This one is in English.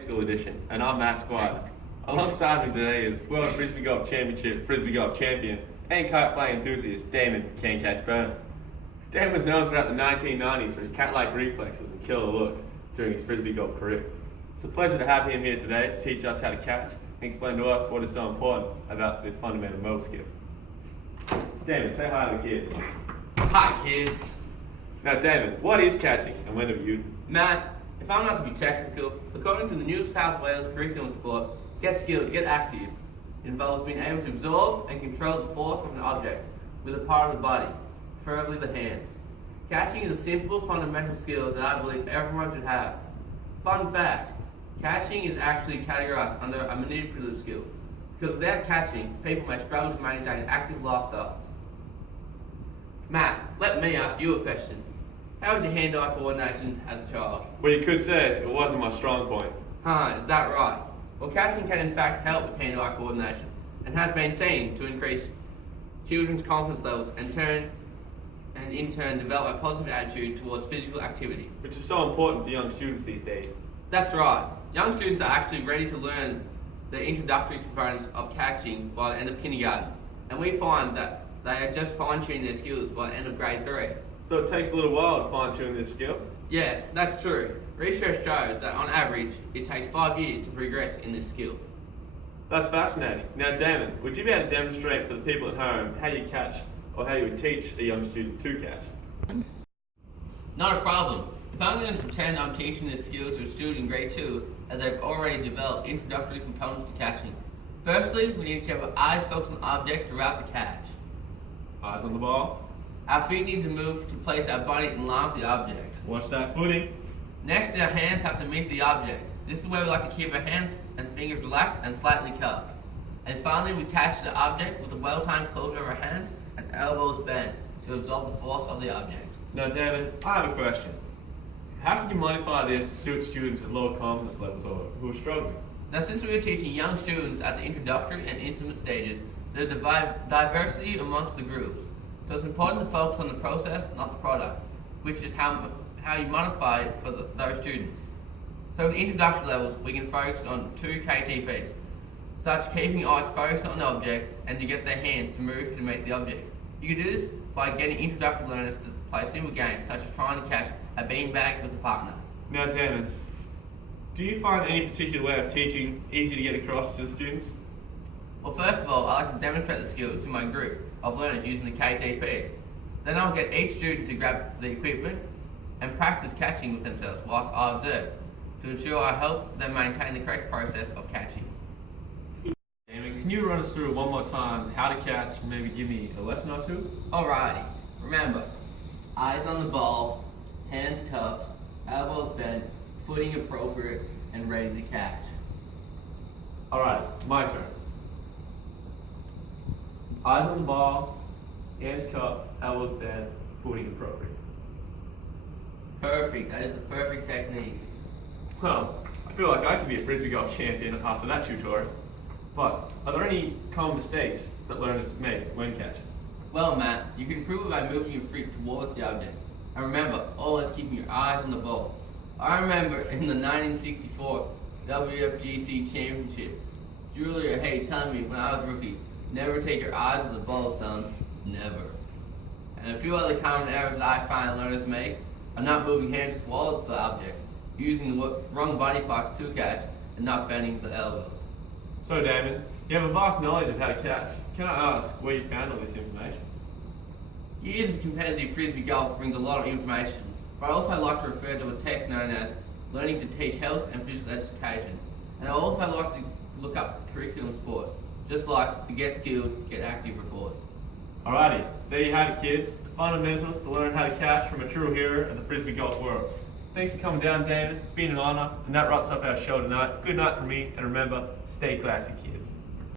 School edition, and I'm Matt Squires. Alongside me today is World Frisbee Golf Championship Frisbee Golf champion and kite flying enthusiast Damon Burns. Damon was known throughout the 1990s for his cat-like reflexes and killer looks during his Frisbee golf career. It's a pleasure to have him here today to teach us how to catch and explain to us what is so important about this fundamental motor skill. Damon, say hi to the kids. Hi kids. Now Damon, what is catching and when do we use it? Matt, if I'm not to be technical, according to the New South Wales curriculum of sport, get skilled, get active involves being able to absorb and control the force of an object with a part of the body, preferably the hands. Catching is a simple fundamental skill that I believe everyone should have. Fun fact, catching is actually categorized under a manipulative skill, because without catching, people may struggle to maintain active lifestyles. Matt, let me ask you a question. How was your hand-eye coordination as a child? Well, you could say it wasn't my strong point. Is that right? Well, catching can in fact help with hand-eye coordination and has been seen to increase children's confidence levels and in turn develop a positive attitude towards physical activity. Which is so important for young students these days. That's right. Young students are actually ready to learn the introductory components of catching by the end of kindergarten, and we find that they are just fine-tuning their skills by the end of grade 3. So it takes a little while to fine-tune this skill? Yes, that's true. Research shows that on average, it takes 5 years to progress in this skill. That's fascinating. Now Damon, would you be able to demonstrate for the people at home how you catch or how you would teach a young student to catch? Not a problem. If I'm going to pretend I'm teaching this skill to a student in grade 2, as I've already developed introductory components to catching. Firstly, we need to keep our eyes focused on the object throughout the catch. Eyes on the ball. Our feet need to move to place our body in line with the object. Watch that footing. Next, our hands have to meet the object. This is where we like to keep our hands and fingers relaxed and slightly cupped. And finally, we catch the object with a well-timed closure of our hands and elbows bent to absorb the force of the object. Now Damon, I have a question. How can you modify this to suit students with low confidence levels or who are struggling? Now, since we are teaching young students at the introductory and intimate stages, there's diversity amongst the groups. So it's important to focus on the process, not the product, which is how you modify it for those students. So with the introductory levels, we can focus on 2 KTPs, such keeping eyes focused on the object and to get their hands to move to meet the object. You can do this by getting introductory learners to play simple games, such as trying to catch a beanbag with a partner. Now Damon, do you find any particular way of teaching easy to get across to the students? Well, first of all, I like to demonstrate the skill to my group of learners using the KTPs. Then I'll get each student to grab the equipment and practice catching with themselves whilst I observe, to ensure I help them maintain the correct process of catching. Damon, can you run us through one more time how to catch and maybe give me a lesson or two? Alrighty, remember, eyes on the ball, hands cupped, elbows bent, footing appropriate, and ready to catch. Alright, my turn. Eyes on the ball, hands cupped, elbows bent, footing appropriate. Perfect, that is the perfect technique. Well, I feel like I could be a Frisbee golf champion after that tutorial. But are there any common mistakes that learners make when catching? Well, Matt, you can improve it by moving your feet towards the object. And remember, always keeping your eyes on the ball. I remember in the 1964 WFGC Championship, Julia Hay telling me when I was a rookie, never take your eyes off the ball, son. Never. And a few other common errors that I find learners make are not moving hands towards the object, using the wrong body parts to catch, and not bending the elbows. So Damon, you have a vast knowledge of how to catch. Can I ask where you found all this information? Years of competitive Frisbee golf brings a lot of information, but I also like to refer to a text known as Learning to Teach Health and Physical Education. And I also like to look up curriculum sport, just like the Get Skilled, Get Active report. Alrighty, there you have it kids, the fundamentals to learn how to catch from a true hero of the Frisbee golf world. Thanks for coming down, Damon. It's been an honor, and that wraps up our show tonight. Good night from me, and remember, stay classy, kids.